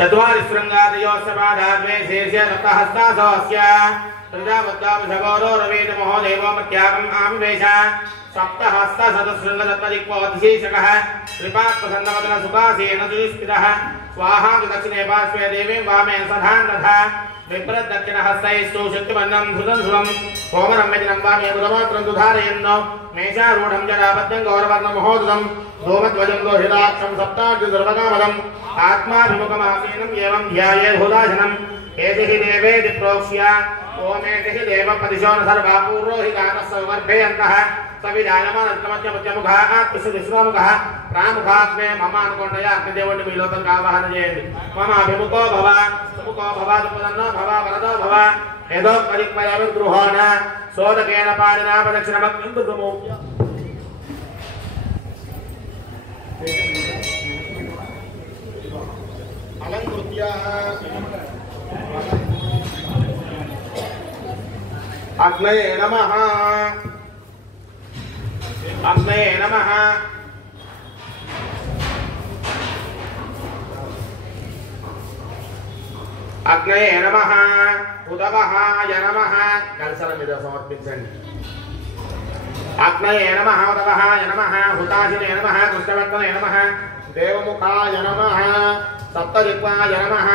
चत्वारि शृंगादयो सपादाद्वे शेषे सप्तहस्तासोऽस्य प्रजापत्याभिषगोरो रवीन्द्र महोदेवो मत्यागम् आविवेश सप्तहस्तशतशृङ्गदत्तदिक्पोऽतिशीर्षकः त्रिपात्प्रसन्नवदन सुखासेन सुनिष्पितः स्वाहा दक्षिणे पार्श्वे देवीं वामे सधान् तथा विप्रदक्षिणहस्तैस्तु शक्तिमन्नं धृतं ध्रुवं होमनं व्यजनं वामे बुधमात्रं दुधारयन्नो मेषारूढं जडाबद्धं गौरवर्णं महोदधं धूमध्वजं दोषिताक्षं सप्तार्जुदर्वकामदम् आत्माभिमुखमासीनं एवं ध्यायेद्हुदाशनम् एतिहि देवेति प्रोक्ष्य ओमेतिहि देवपदिशो न सर्वा पूर्वोहितानः सवर्भेयन्तः सविजायमानत्कमत्यमुखः आत्मसुविश्वमुखः प्रामुखात्मे ममानुकोण्डया अग्निदेवुण्णि मीलोतं कावाहन जयन्ति मम अभिमुखो भव सुमुखो भव दुपदन्नो भव वरदो भव यदोपरिक्मयविद्रुहो न सोदकेन पादिना प्रदक्षिणमग्निं कुर्मो अलङ्कृत्य अग्नये नमः अग्नये नमः अग्नये नमः उदवहाय नमः कलशमिद समर्पिंचंడి अग्नये नमः उदवहाय नमः हुताशिने नमः कृष्णवर्धने नमः देवमुखाय नमः सप्तदिक्पाय नमः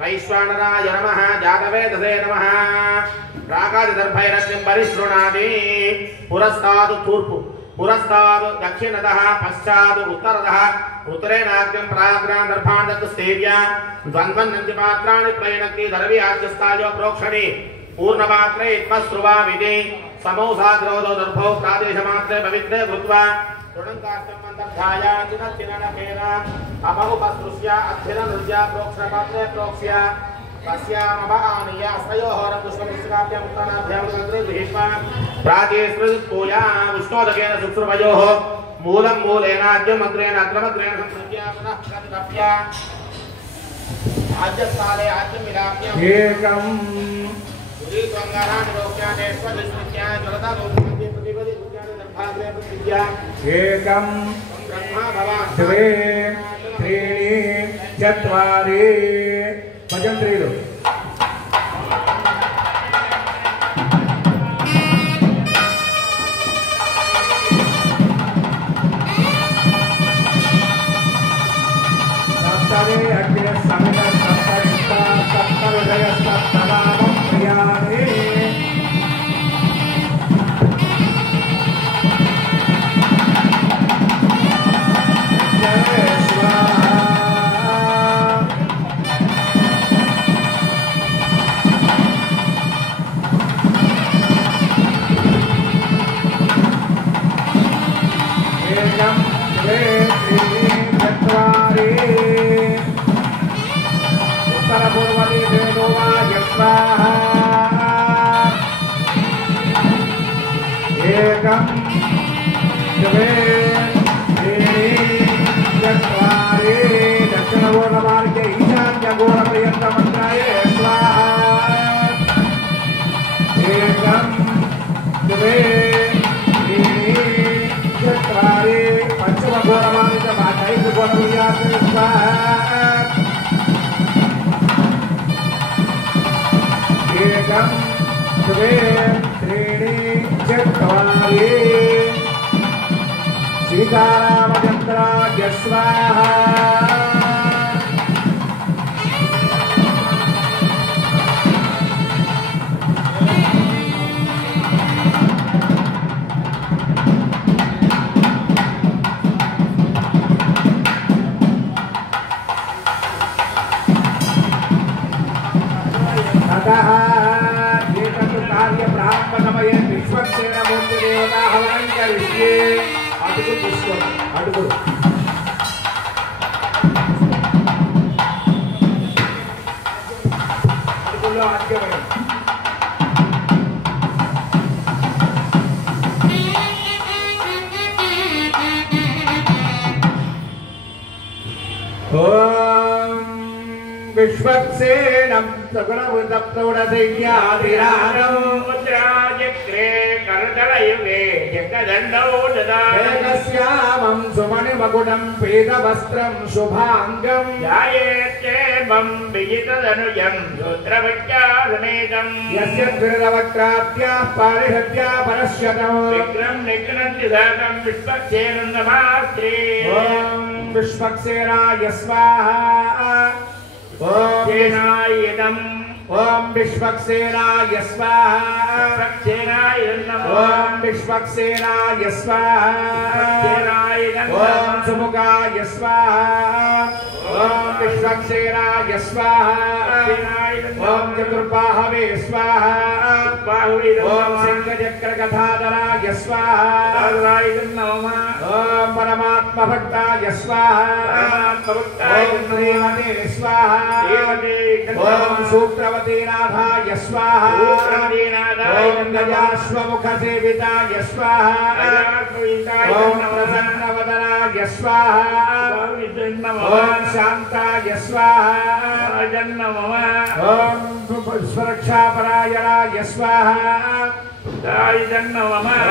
वैश्वानराय नमः जातवेदसे नमः रागादिदर्भैरग्निं परिशृणाति पुरस्तादु तूर्पु पुरस्तादु दक्षिणतः पश्चात् उत्तरतः उत्तरेणाग्निं प्राग्रान्दर्भाण्डस्तैर्य द्वन्द्वन्नन्तिपात्राणि त्रयणक्ति दर्वी आद्यस्थायो प्रोक्षणि पूर्णपात्रे इत्मस्रुवा विधि समौ साग्रोदो दर्भौ प्रादेशमात्रे पवित्रे कृत्वा ऋणङ्काष्टं मन्दर्धायातिनतिननकेन अमहुपसृष्य अध्यननृत्य प्रोक्षणपात्रे प्रोक्ष्य तस्यामभानीय अस्तयोः रपुष्पपुष्पकाभ्याम् उत्तराभ्याम् अग्रे गृहीत्वा प्राचीस्मृत्पूजा विष्णोदकेन शुश्रुवयोः मूलं मूलेनाद्यम् अग्रेण अग्रमग्रेण संसृत्य पुनः प्रतिपद्य आद्यस्थाने आद्यं विलाप्य एकम् उदीत्वङ्गारानिरोक्यानेष्वदिष्मृत्य ज्वलता लोकमध्ये प्रतिपदि उद्याने दर्भाग्रे प्रतिपद्य एकम् ब्रह्मा भवान् द्वे त्रीणि चत्वारि भजन्त्रीलु सप्तरे अग्निः समित सप्तरिष्टा सप्तहृदय सप्तनामं प्रियाणि उत्तरपूर्वदि वेदो वा यस्वाहा एकं द्वे त्रीणि चत्वारि दक्षिणगोलमार्गे ईशान्यगोलपर्यन्तमन्त्राय स्वाहा एकं द्वे त्रीणि चत्वारि पश्चिमगोलमार्गमार्गे स्वाहा एकं द्वे त्रीणि चत्वारि सीतारामचन्द्राय स्वाहा ततः एतत् कार्यब्राह्मणमये विश्वक्सेनमूर्तिदेवता हवनङ्करिष्ये अडुगु पुष्पम् अडुगु अडुगुलो आद्यवयम् ఓం విశ్వక్సేనం సగుణభూతప్రౌఢసైన్యాధిరాజం ముద్రాజక్రే కరతలయుగే జగదండౌ దదాస్యామం సుమణిమకుటం పీతవస్త్రం శుభాంగం ధ్యాయేత్యేవం విజితదనుజం రుద్రవజ్రాసమేతం యస్య త్రిరవక్రాద్యాః పారిషద్యా పరశ్యతం విగ్రం నిఘ్నంతి దాతం విశ్వక్సేనం నమాస్తే ఓం విశ్వక్సేనాయ స్వాహా ఓం సేనాయనం ఓం విశ్వక్సేనాయ స్వాహా విశ్వక్సేనాయ నమః ఓం విశ్వక్సేనాయ స్వాహా ఓం సుముఖాయ స్వాహా ఓం విశ్వక్సేనాయ స్వాహా ఓం చతుర్బాహవే స్వాహా ఓం శంఖచక్రగదాధరాయ స్వాహా ఓం పరమాత్మభక్తాయ స్వాహా ఓం శ్రీమతే స్వాహా ఓం సూత్రవతీనాథాయ స్వాహా ఓం గజాశ్వముఖసేవితాయ స్వాహా ఓం ప్రసన్నవదనాయ స్వాహా ఓం శాంతాయ స్వాహా ఓం స్వరక్షాపరాయణాయ స్వాహా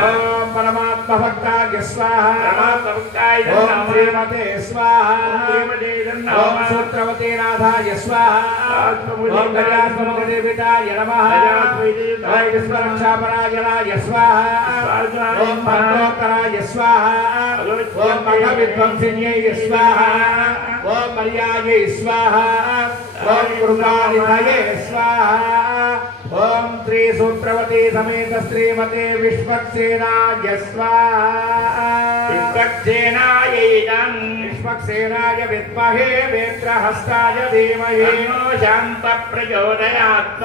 ఓం పరమాత్మభక్తాయ స్వాహా ఓం శ్రీమతే స్వాహా ఓం సూత్రవతీనాథాయ స్వాహా ఓం గజాశ్వముఖసేవితాయ నమః ఓం విశ్వరక్షాపరాయణాయ స్వాహా ఓం భక్తోత్తరాయ స్వాహా ఓం మఖవిధ్వంసిన్యై స్వాహా ఓం మర్యాయై స్వాహా ఓం కృపానిధయే స్వాహా ఓం త్రిసూత్రవతీ సమేత శ్రీమతే విశ్వక్సేనాయ స్వాహా విశ్వక్సేనాయైదం విశ్వక్సేనాయ విద్మహే వేత్రహస్తాయ ధీమహి శాంత ప్రచోదయాత్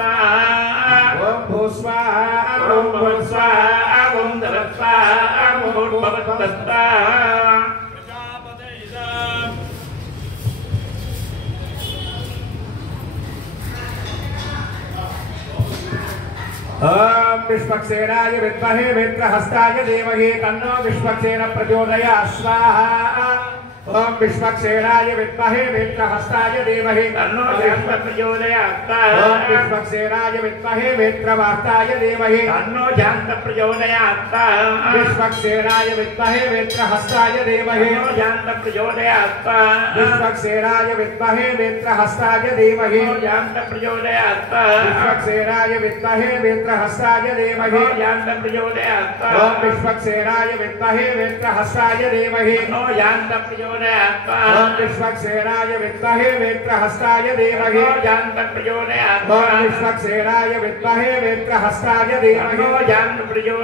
ఓం భూస్వాహా ఓం భూస్వాహా ఓం దరస్వాహా ఓం భూర్భువస్వాహా ఓం విశ్వక్సేనాయ విద్మహే వేత్రహస్తాయ ధీమహి తన్నో విశ్వక్సేన ప్రచోదయాత్ స్వాహా ఓం విశ్వక్సేనాయ విద్మహే వేత్రహస్తాయ ధీమహి తన్నో శాంత ప్రచోదయాత్ ఓం విశ్వక్సేనాయ విద్మహే వేత్రవాహతాయ ధీమహి తన్నో శాంత ప్రచోదయాత్ విశ్వక్సేనాయ విద్మహే వేత్రహస్తాయ ధీమహి తన్నో శాంత ప్రచోదయాత్ విశ్వక్సేనాయ విద్మహే వేత్రహస్తాయ ధీమహి శాంత ప్రచోదయాత్ విశ్వక్సేనాయ విద్మహే వేత్రహస్తాయ ధీమహి శాంత ప్రచోదయాత్ ఓం విశ్వక్సేనాయ విద్మహే వేత్రహస్తాయ ధీమహి తన్నో శాంత ప్రచోదయాత్ ఓం విశ్వక్సేనాయ విద్మహే వేత్రహస్తాయ ధీమహి శాంత ప్రచోదయాత్ ఓం విశ్వక్సేనాయ విద్మహే వేత్రహస్తాయ ధీమహి శాంత ప్రచోదయాత్